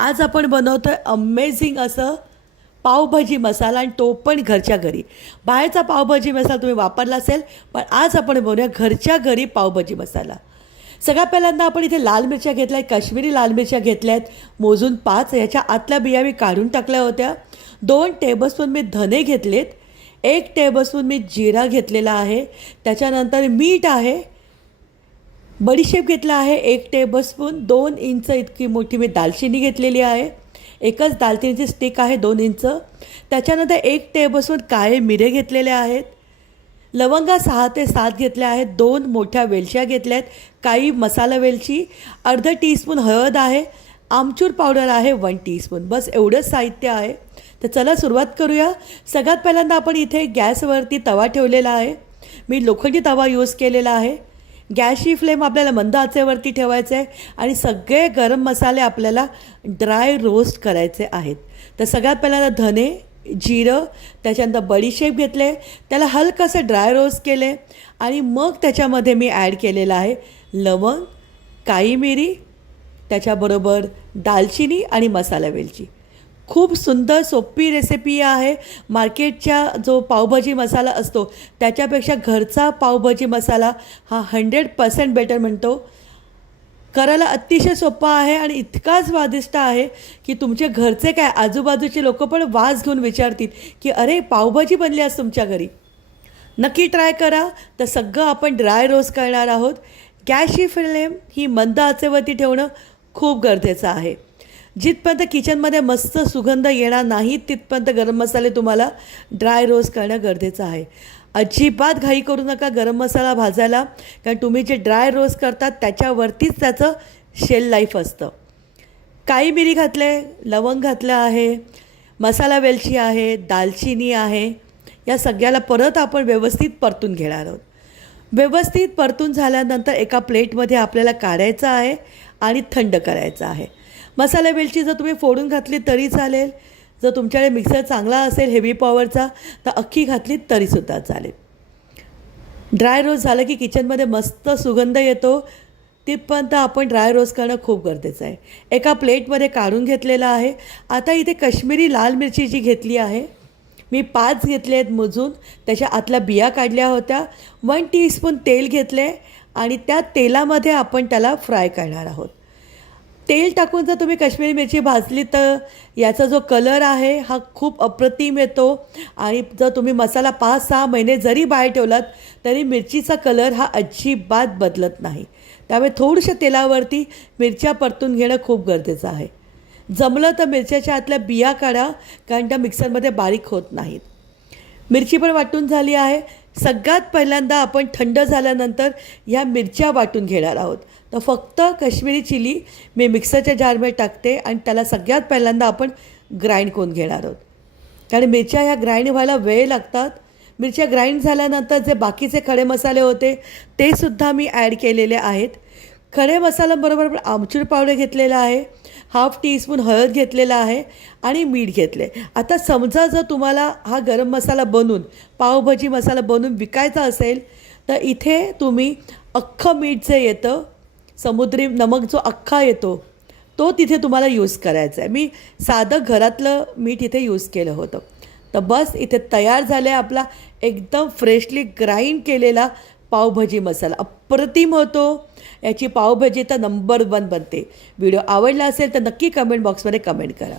आज आपण बनवतो आहे अमेझिंग असं पावभाजी मसाला आणि तो पण घरच्या घरी. बाहेरचा पावभाजी मसाला तुम्ही वापरला असेल पण आज आपण बनवूया घरच्या घरी पावभाजी मसाला. सगळ्यात पहिल्यांदा आपण इथे लाल मिरच्या घेतल्या आहेत काश्मीरी लाल मिरच्या घेतल्या आहेत मोजून पाच याच्या आतल्या बिया मी काढून टाकल्या होत्या. दोन टेबलस्पून मी धने घेतलेत एक टेबलस्पून मी जिरा घेतलेला आहे त्याच्यानंतर मीठ आहे बडीशेप घेतला आहे एक टेबलस्पून दोन इंच इतकी मोठी मी दालचिनी घेतलेली आहे. एकच दालचिनीची स्टिक आहे दोन इंच. त्याच्यानंतर एक टेबलस्पून काळे मिरे घेतलेले आहेत. लवंगा सहा ते सात घेतल्या आहेत दोन मोठ्या वेलच्या घेतल्या आहेत काही मसाला वेलची अर्ध टीस्पून हळद आहे आमचूर पावडर आहे वन टीस्पून बस एवढंच साहित्य आहे. तर चला सुरुवात करूया. सगळ्यात पहिल्यांदा आपण इथे गॅसवरती तवा ठेवलेला आहे. मी लोखंडी तवा यूज केलेला आहे. गॅसची फ्लेम आपल्याला मंद आचेवरती ठेवायचं आहे आणि सगळे गरम मसाले आपल्याला ड्राय रोस्ट करायचे आहेत. तर सगळ्यात पहिल्यांदा धने जिरं त्याच्यानंतर बडीशेप घेतले त्याला हलकंसं ड्राय रोस्ट केले आणि मग त्याच्यामध्ये मी ॲड केलेलं आहे लवंग काळी मिरी त्याच्याबरोबर दालचिनी आणि मसाला वेलची. खूप सुंदर सोपी रेसिपी आहे. मार्केटच्या जो पावभाजी मसाला असतो त्याच्यापेक्षा घरचा पावभाजी मसाला हा हंड्रेड पर्सेंट बेटर म्हणतो. करायला अतिशय सोपा आहे आणि इतका स्वादिष्ट आहे की तुमचे घरचे काय आजूबाजूचे लोक पण वास घेऊन विचारतील की अरे पावभाजी बनली आज तुमच्या घरी. नक्की ट्राय करा. तर सगळं आपण ड्राय रोस्ट करणार आहोत. गॅसची फ्लेम ही मंद आचेवरती ठेवणं खूप गरजेचं आहे. जिथपर्यंत किचनमध्ये मस्त सुगंध येणार नाही तिथपर्यंत गरम मसाले तुम्हाला ड्राय रोस्ट करणं गरजेचं आहे. अजिबात घाई करू नका गरम मसाला भाजायला कारण तुम्ही जे ड्राय रोस्ट करतात त्याच्यावरतीच त्याचं शेल लाईफ असतं. काळी मिरी घातले लवंग घातलं आहे मसाला वेलची आहे दालचिनी आहे या सगळ्याला परत आपण व्यवस्थित परतून घेणार आहोत. व्यवस्थित परतून झाल्यानंतर एका प्लेटमध्ये आपल्याला काढायचं आहे आणि थंड करायचं आहे. मसाला वेलची जर तुम्ही फोडून घातली तरी चालेल. जर तुमच्याकडे मिक्सर चांगला असेल हेवी पॉवरचा तर अख्खी घातली तरीसुद्धा चालेल. ड्राय रोज झालं की किचनमध्ये मस्त सुगंध येतो. तिथपर्यंत आपण ड्राय रोस्ट करणं खूप गरजेचं आहे. एका प्लेटमध्ये काढून घेतलेलं आहे. आता इथे कश्मीरी लाल मिरची जी घेतली आहे. मी पाच घेतले आहेत मोजून. त्याच्या आतल्या बिया काढल्या होत्या. वन टीस्पून तेल घेतले आणि त्या तेलामध्ये आपण त्याला फ्राय करणार आहोत. तेल टाकून जर तुम्ही काश्मीरी मिरची भाजली तर याचा जो कलर आहे हा खूप अप्रतिम येतो. आणि जर तुम्ही मसाला पाच सहा महिने जरी बाहेर ठेवलात तरी मिरचीचा कलर हा अजिबात बदलत नाही. त्यामुळे थोडशा तेलावरती मिरच्या परतून घेणं खूप गरजेचं आहे. जमलं तर मिरच्याच्या आतल्या बिया काढा कारण त्या मिक्सरमध्ये बारीक होत नाहीत. मिरची पण वाटून झाली आहे. सगळ्यात पहिल्यांदा आपण थंड झाल्यानंतर ह्या मिरच्या वाटून घेणार आहोत. तर फक्त काश्मीरी चिली मी मिक्सरच्या जारमध्ये टाकते आणि त्याला सगळ्यात पहिल्यांदा आपण ग्राइंड करून घेणार आहोत. कारण मिरच्या ह्या ग्राइंड व्हायला वेळ लागतात. मिरच्या ग्राइंड झाल्यानंतर जे बाकीचे खडे मसाले होते ते सुद्धा मी ॲड केलेले आहेत. खरे मसाल्याबरोबर आपण आमचूर पावडर घेतलेला आहे हाफ टीस्पून हळद घेतलेला आहे आणि मीठ घेतले आता समजा जर तुम्हाला हा गरम मसाला बनवून पावभाजी मसाला बनवून विकायचा असेल तर इथे तुम्ही अख्खं मीठ जे येतं समुद्री नमक जो अख्खा येतो तो तिथे तुम्हाला यूज करायचा आहे मी साधं घरातलं मीठ इथे यूज केलं होतं. तर बस इथे तयार झालं आहे आपला एकदम फ्रेशली ग्राइंड केलेला पावभाजी मसाला. अप्रतिम होतो. याची पावभाजी तर नंबर वन बनते. व्हिडिओ आवडला असेल तर नक्की कमेंट बॉक्समध्ये कमेंट करा.